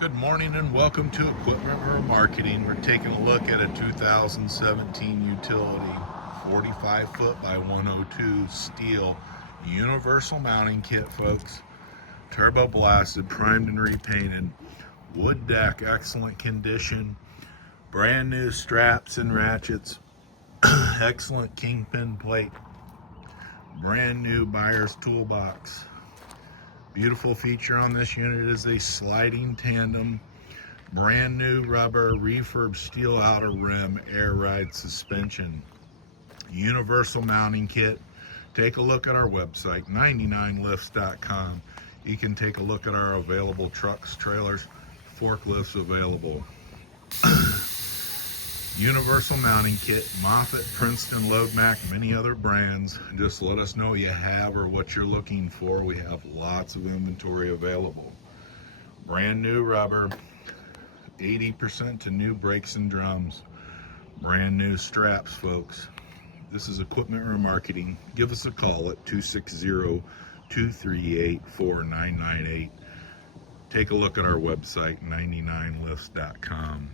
Good morning and welcome to Equipment Remarketing. We're taking a look at a 2017 utility 45 foot by 102 steel universal mounting kit, folks. Turbo blasted, primed and repainted. Wood deck, excellent condition. Brand new straps and ratchets. Excellent kingpin plate. Brand new buyer's toolbox. Beautiful feature on this unit is a sliding tandem. Brand new rubber refurb steel outer rim air ride suspension. Universal mounting kit. Take a look at our website, 99lifts.com. You can take a look at our available trucks, trailers, forklifts available. Universal mounting kit, Moffett, Princeton, Loadmac, many other brands. Just let us know you have or what you're looking for. We have lots of inventory available. Brand new rubber, 80% to new brakes and drums. Brand new straps, folks. This is Equipment Remarketing. Give us a call at 260-238-4998. Take a look at our website, 99lifts.com.